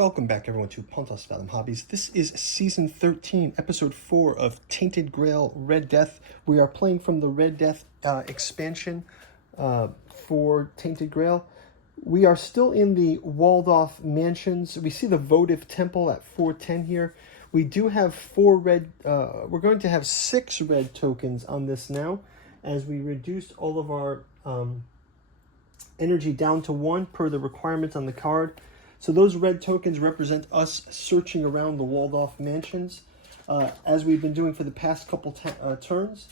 Welcome back, everyone, to Pontos Valum Hobbies. This is Season 13, Episode 4 of Tainted Grail Red Death. We are playing from the Red Death expansion for Tainted Grail. We are still in the walled-off mansions. We see the votive temple at 410 here. We do have 4 red... we're going to have 6 red tokens on this now, as we reduced all of our energy down to 1 per the requirements on the card. So those red tokens represent us searching around the walled-off mansions. As we've been doing for the past couple turns,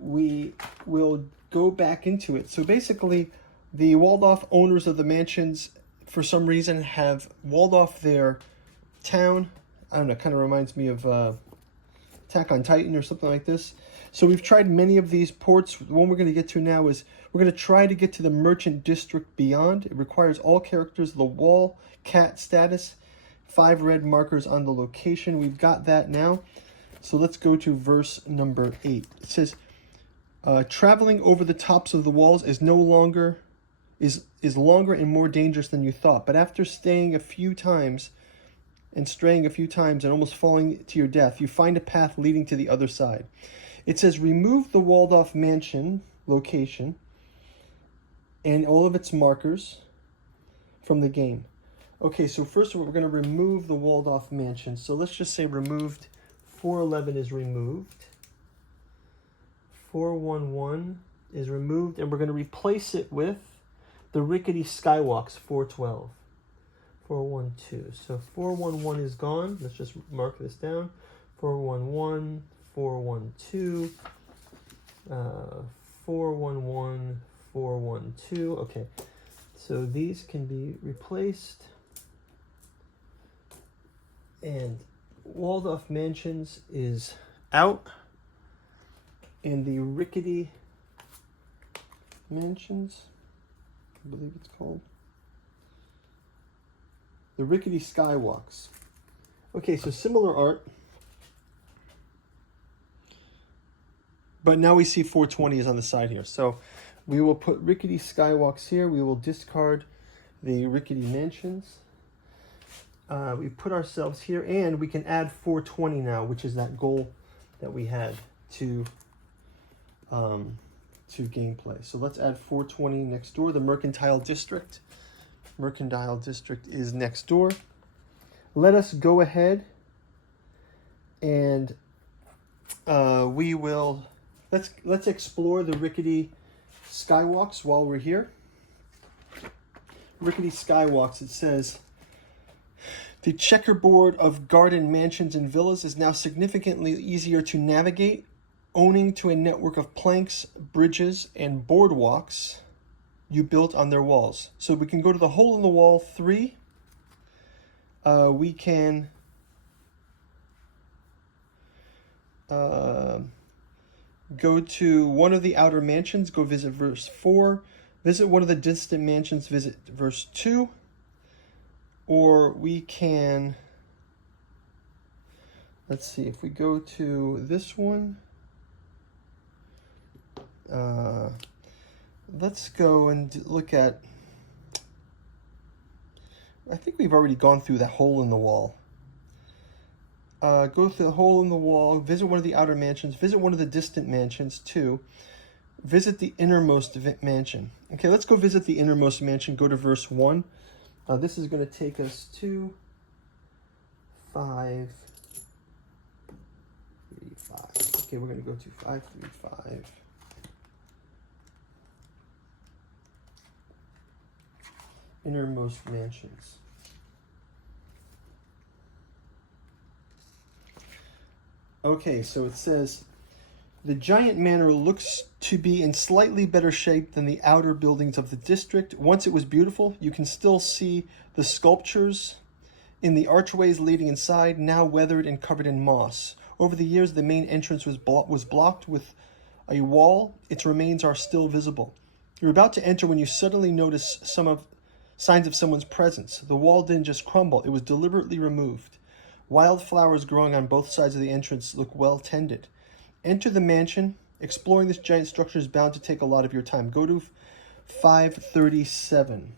we will go back into it. So basically, the walled-off owners of the mansions, for some reason, have walled off their town. I don't know, it kind of reminds me of Attack on Titan or something like this. So we've tried many of these ports. The one we're going to get to now is we're going to try to get to the Merchant District Beyond. It requires all characters the wall cat status, 5 red markers on the location. We've got that now. So let's go to verse number 8. It says, traveling over the tops of the walls is longer and more dangerous than you thought. But after straying a few times and almost falling to your death, you find a path leading to the other side. It says remove the walled off mansion location and all of its markers from the game. Okay, so first of all, we're going to remove the walled off mansion. So let's just say removed. 411 is removed. 411 is removed, and we're going to replace it with the rickety skywalks. 412. 412. So 411 is gone. Let's just mark this down. 411, 412, 411, 412. Okay, so these can be replaced. And walled off mansions is out. And the rickety mansions, I believe it's called. The rickety skywalks. Okay, so similar art. But now we see 420 is on the side here. So we will put rickety skywalks here. We will discard the rickety mansions. We put ourselves here, and we can add 420 now, which is that goal that we had to gameplay. So let's add 420 next door. The Mercantile District. Mercantile District is next door. Let us go ahead and we will let's explore the rickety skywalks while we're here. Rickety skywalks, it says, the checkerboard of garden mansions and villas is now significantly easier to navigate, owing to a network of planks, bridges, and boardwalks you built on their walls. So we can go to the hole in the wall 3. We can go to one of the outer mansions, go visit verse 4. Visit one of the distant mansions, visit verse 2. Or we can, let's see, if we go to this one, let's go and look at, I think we've already gone through that hole in the wall. Go through the hole in the wall, visit one of the outer mansions, visit one of the distant mansions too, visit the innermost mansion. Okay, let's go visit the innermost mansion, go to verse 1. This is going to take us to 535. Okay, we're going to go to 535. Innermost mansions. Okay, so it says, the giant manor looks to be in slightly better shape than the outer buildings of the district. Once it was beautiful, you can still see the sculptures in the archways leading inside, now weathered and covered in moss. Over the years, the main entrance was blocked with a wall. Its remains are still visible. You're about to enter when you suddenly notice signs of someone's presence. The wall didn't just crumble, it was deliberately removed. Wildflowers growing on both sides of the entrance look well tended. Enter the mansion. Exploring this giant structure is bound to take a lot of your time. Go to 537.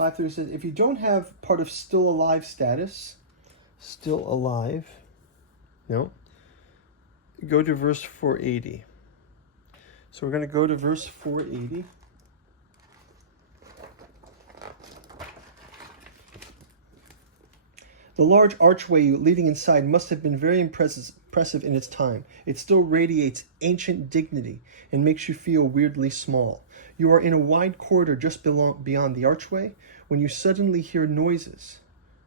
530 says, if you don't have part of still alive status, still alive, no, go to verse 480. So we're going to go to verse 480. The large archway leading inside must have been very impressive in its time. It still radiates ancient dignity and makes you feel weirdly small. You are in a wide corridor just beyond the archway when you suddenly hear noises.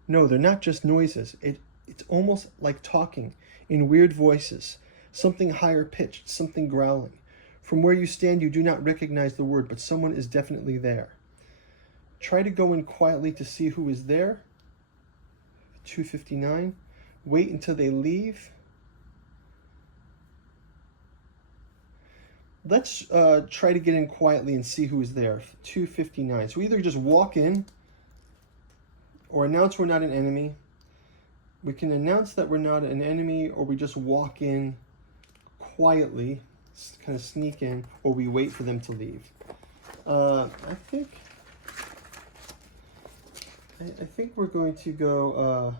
No, they're not just noises. It's almost like talking in weird voices, something higher pitched, something growling. From where you stand, you do not recognize the word, but someone is definitely there. Try to go in quietly to see who is there. 259. Wait until they leave. Let's try to get in quietly and see who is there. 259. So we either just walk in or announce we're not an enemy. We can announce that we're not an enemy, or we just walk in quietly, kind of sneak in, or we wait for them to leave. I think we're going to go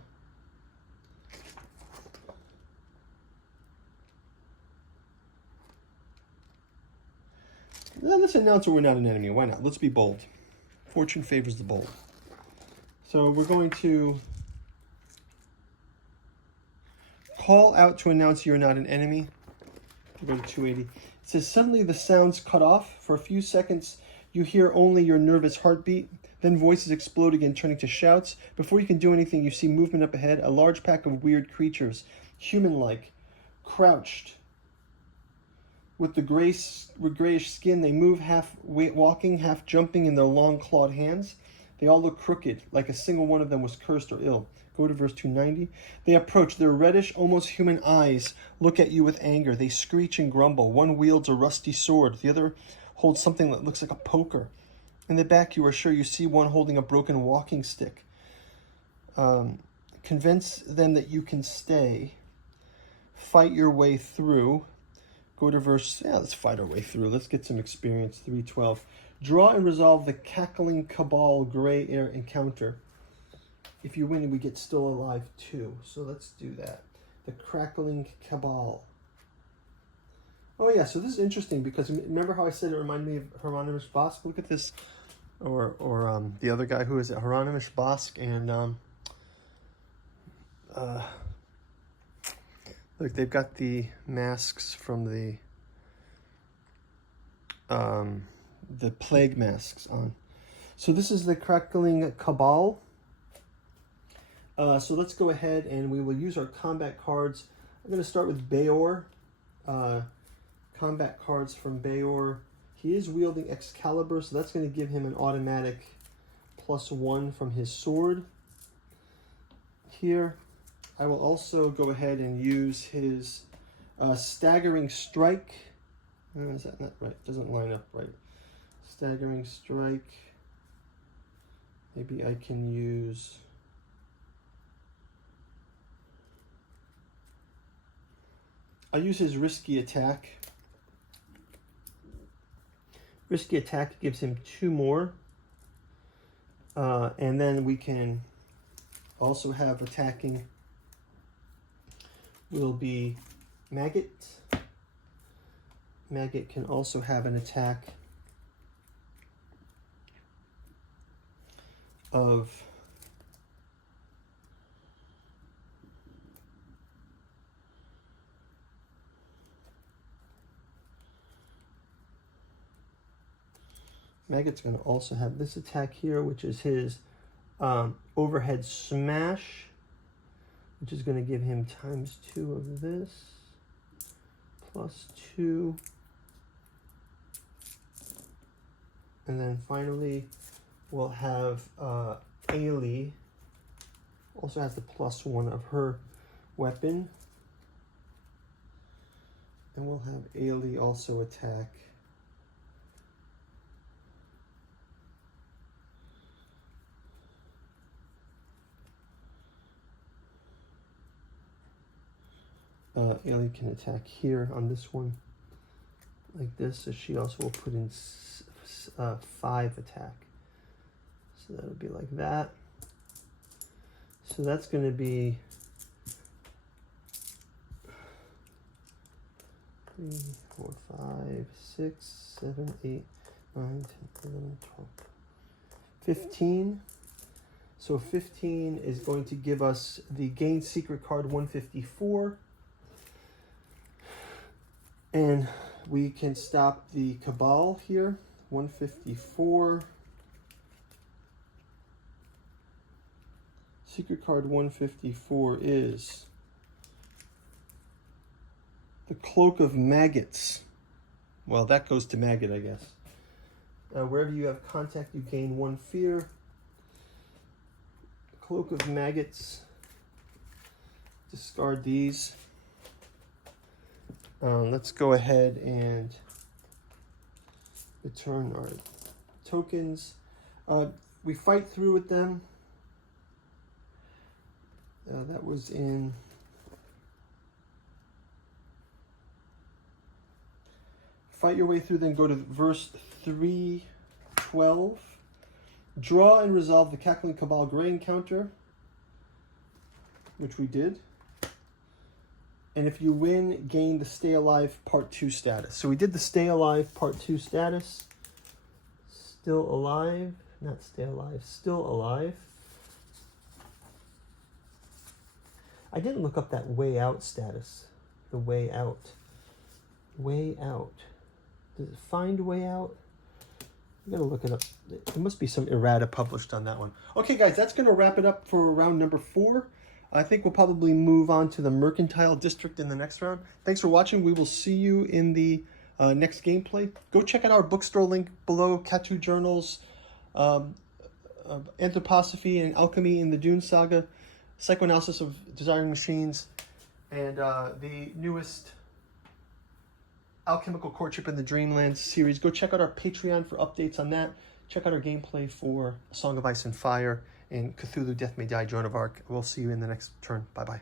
let's announce that we're not an enemy. Why not? Let's be bold. Fortune favors the bold. So we're going to call out to announce you're not an enemy. We'll go to 280. It says, suddenly the sounds cut off. For a few seconds, you hear only your nervous heartbeat. Then voices explode again, turning to shouts. Before you can do anything, you see movement up ahead. A large pack of weird creatures, human-like, crouched. With the grayish skin, they move half walking, half jumping in their long clawed hands. They all look crooked, like a single one of them was cursed or ill. Go to verse 290. They approach. Their reddish, almost human eyes look at you with anger. They screech and grumble. One wields a rusty sword. The other holds something that looks like a poker. In the back, you are sure you see one holding a broken walking stick. Convince them that you can stay. Fight your way through. Go to verse, let's fight our way through. Let's get some experience. 312. Draw and resolve the cackling cabal gray air encounter. If you win, we get still alive too. So let's do that. The crackling cabal. Oh yeah, so this is interesting because remember how I said it reminded me of Hieronymus Bosch? Look at this, or the other guy, who is it? Hieronymus Bosch and look, they've got the masks from the plague masks on. So this is the crackling cabal. So let's go ahead and we will use our combat cards. I'm going to start with Beor. Combat cards from Beor. He is wielding Excalibur, so that's going to give him an automatic +1 from his sword. Here, I will also go ahead and use his Staggering Strike. Is that not right? Doesn't line up right. Staggering Strike. Maybe I can use... I'll use his Risky Attack. Risky Attack gives him 2 more. And then we can also have attacking will be Maggot. Maggot can also have an attack of Maggot's going to also have this attack here, which is his Overhead Smash, which is going to give him ×2 of this, +2. And then finally, we'll have Ailey, also has the +1 of her weapon. And we'll have Ailey also attack. Ailey can attack here on this one, like this, so she also will put in 5 attack. So So that'll be like that. So that's going to be 3, 4, 5, 6, 7, 8, 9, 10, 11, 12, 15. So 15 is going to give us the Gain Secret card 154. And we can stop the Cabal here, 154. Secret card 154 is the Cloak of Maggots. Well, that goes to Maggot, I guess. Wherever you have contact, you gain 1 fear. Cloak of Maggots. Discard these. Let's go ahead and return our tokens. We fight through with them. That was in fight your way through, then go to verse 3:12. Draw and resolve the Cackling Cabal Gray encounter, which we did. And if you win, gain the Stay Alive Part 2 status. So we did the Stay Alive Part 2 status. Still alive. Not stay alive. Still alive. I didn't look up that way out status. The way out. Way out. Does it find way out? I'm going to look it up. There must be some errata published on that one. Okay, guys, that's going to wrap it up for round number 4. I think we'll probably move on to the Mercantile District in the next round. Thanks for watching. We will see you in the next gameplay. Go check out our bookstore link below. Katu Journals, Anthroposophy and Alchemy in the Dune Saga, Psychoanalysis of Desiring Machines, and the newest Alchemical Courtship in the Dreamlands series. Go check out our Patreon for updates on that. Check out our gameplay for A Song of Ice and Fire and Cthulhu Death May Die, Joan of Arc. We'll see you in the next turn. Bye-bye.